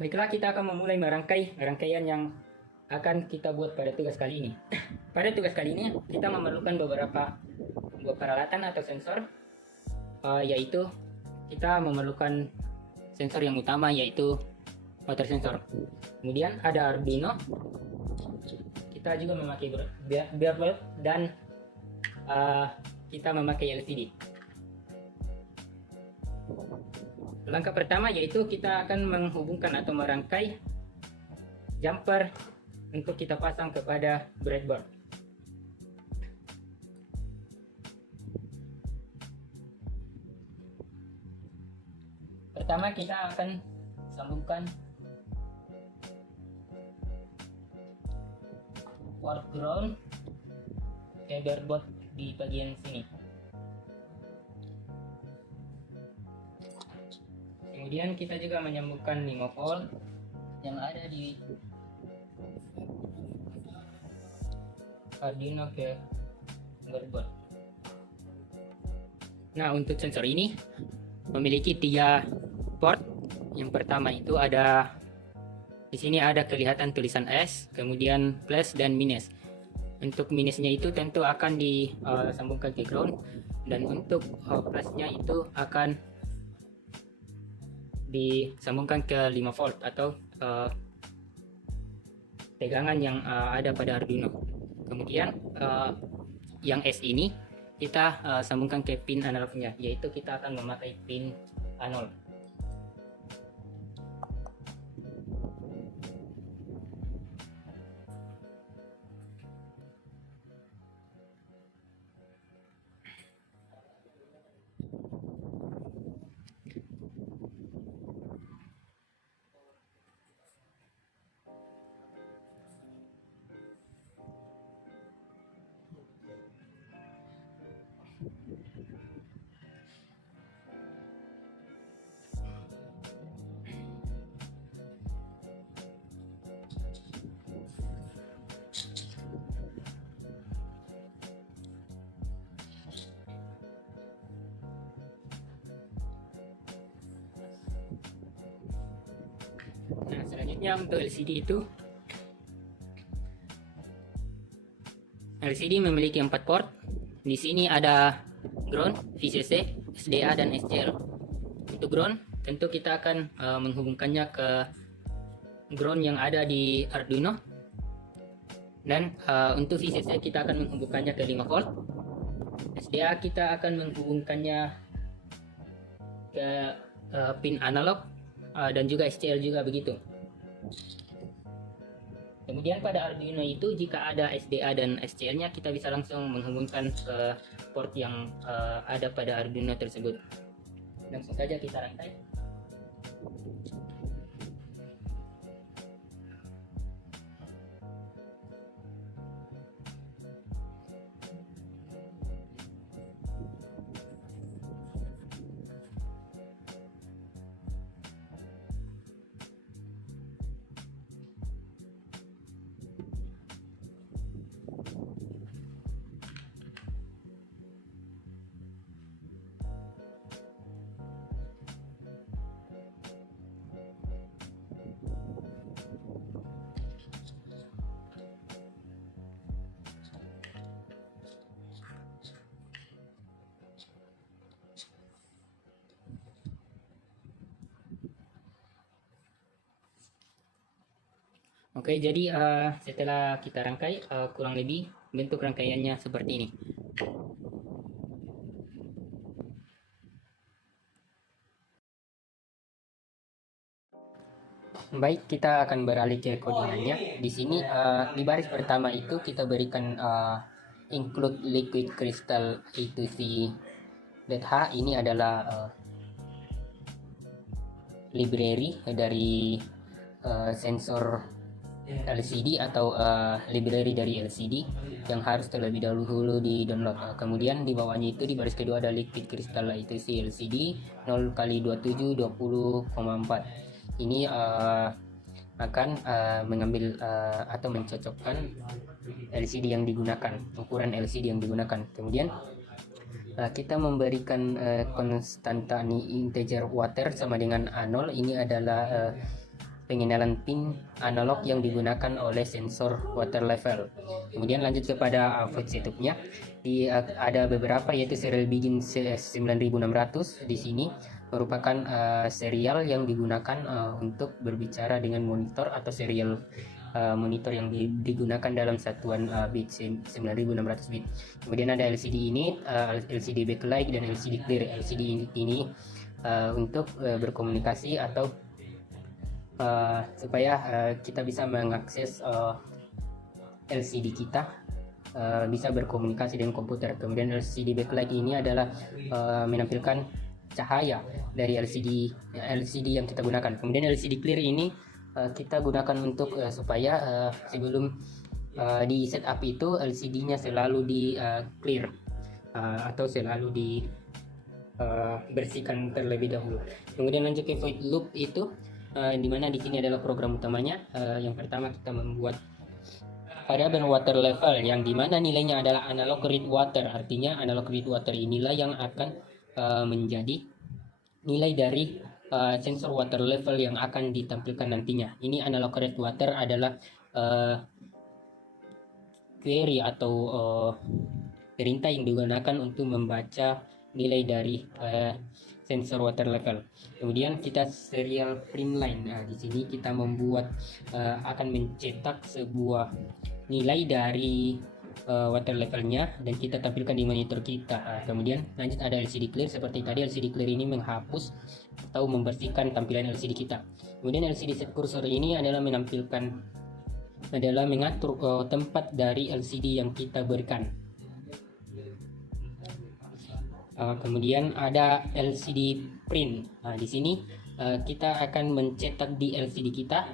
Baiklah, kita akan memulai merangkai rangkaian yang akan kita buat pada tugas kali ini. Pada tugas kali ini, kita memerlukan beberapa peralatan atau sensor, yaitu kita memerlukan sensor yang utama, yaitu motor sensor. Kemudian ada Arduino, kita juga memakai breadboard, dan kita memakai LCD. Langkah pertama yaitu kita akan menghubungkan atau merangkai jumper untuk kita pasang kepada breadboard. Pertama kita akan sambungkan port ground ke breadboard di bagian sini. Kemudian kita juga menyambungkan 5 volt yang ada di Arduino ke breadboard. Nah, untuk sensor ini memiliki 3 port. Yang pertama itu ada di sini, ada kelihatan tulisan S, kemudian plus dan minus. Untuk minusnya itu tentu akan disambungkan ke ground, dan untuk plusnya itu akan disambungkan ke 5 volt atau tegangan yang ada pada Arduino. Kemudian yang S ini kita sambungkan ke pin analognya, yaitu kita akan memakai pin A0. Nah, selanjutnya untuk LCD memiliki 4 port. Di sini ada ground, VCC, SDA, dan SCL. Untuk ground, tentu kita akan menghubungkannya ke ground yang ada di Arduino. Dan untuk VCC kita akan menghubungkannya ke 5 volt. SDA kita akan menghubungkannya ke pin analog, dan juga SCL juga begitu. Kemudian pada Arduino itu jika ada SDA dan SCL-nya, kita bisa langsung menghubungkan ke port yang ada pada Arduino tersebut. Langsung saja kita rangkai. Oke, jadi setelah kita rangkai, kurang lebih bentuk rangkaiannya seperti ini. Baik, kita akan beralih ke codingannya. Di sini di baris pertama itu kita berikan include liquid crystal I2C LED-H. Ini adalah library dari sensor LCD atau library dari LCD yang harus terlebih dahulu di download. Kemudian di bawahnya itu di baris kedua ada liquid crystal I2C LCD 0x27 20,4. Ini akan mengambil atau mencocokkan LCD yang digunakan, ukuran LCD yang digunakan. Kemudian kita memberikan konstanta integer water sama dengan A0. Ini adalah pengenalan pin analog yang digunakan oleh sensor water level. Kemudian lanjut kepada void setupnya. Ada beberapa, yaitu serial begin 9600 di sini merupakan serial yang digunakan untuk berbicara dengan monitor atau serial monitor yang digunakan dalam satuan bit 9600 bit. Kemudian ada LCD ini, LCD backlight dan LCD clear. LCD ini untuk berkomunikasi atau supaya kita bisa mengakses LCD kita bisa berkomunikasi dengan komputer. Kemudian LCD backlight ini adalah menampilkan cahaya dari LCD yang kita gunakan. Kemudian LCD clear ini kita gunakan untuk supaya sebelum di setup itu LCD-nya selalu di clear atau selalu di bersihkan terlebih dahulu. Kemudian lanjut ke void loop itu, dimana di sini adalah program utamanya. Yang pertama kita membuat variabel water level yang dimana nilainya adalah analog read water. Artinya analog read water inilah yang akan menjadi nilai dari sensor water level yang akan ditampilkan nantinya. Ini analog read water adalah query atau perintah yang digunakan untuk membaca nilai dari sensor water level. Kemudian kita serial print line. Nah, di sini kita membuat akan mencetak sebuah nilai dari water levelnya dan kita tampilkan di monitor kita. Kemudian lanjut ada LCD clear. Seperti tadi, LCD clear ini menghapus atau membersihkan tampilan LCD kita. Kemudian LCD set cursor ini adalah mengatur tempat dari LCD yang kita berikan. Kemudian ada LCD print. Nah, di sini kita akan mencetak di LCD kita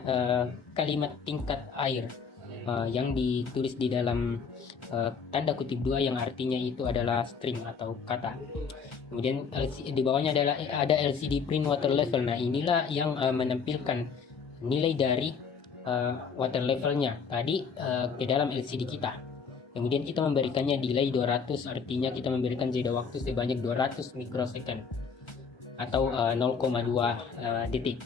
kalimat tingkat air yang ditulis di dalam tanda kutip 2 yang artinya itu adalah string atau kata. Kemudian di bawahnya ada LCD print water level. Nah, inilah yang menampilkan nilai dari water levelnya tadi ke dalam LCD kita. Kemudian kita memberikannya delay 200, artinya kita memberikan jeda waktu sebanyak 200 mikrosecond atau 0,2 detik.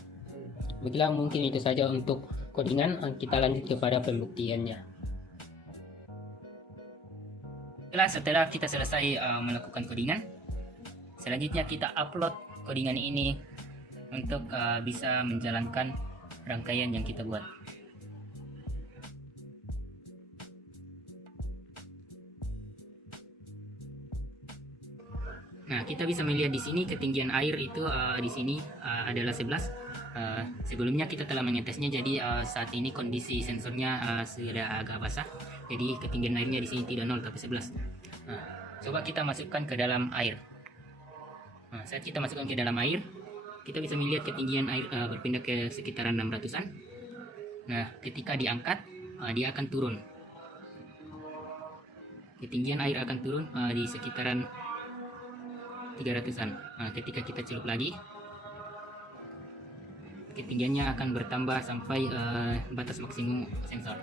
Baiklah, mungkin itu saja untuk codingan. Kita lanjut kepada pembuktiannya. Setelah kita selesai melakukan codingan, selanjutnya kita upload codingan ini untuk bisa menjalankan rangkaian yang kita buat. Nah, kita bisa melihat di sini ketinggian air itu di sini adalah 11. Sebelumnya kita telah mengetesnya, jadi saat ini kondisi sensornya sudah agak basah. Jadi ketinggian airnya di sini tidak 0 tapi 11. Nah, coba kita masukkan ke dalam air. Nah, saat kita masukkan ke dalam air, kita bisa melihat ketinggian air berpindah ke sekitaran 600-an. Nah, ketika diangkat, dia akan turun. Ketinggian air akan turun di sekitaran 300-an. Nah, ketika kita celup lagi, ketinggiannya akan bertambah sampai batas maksimum sensor.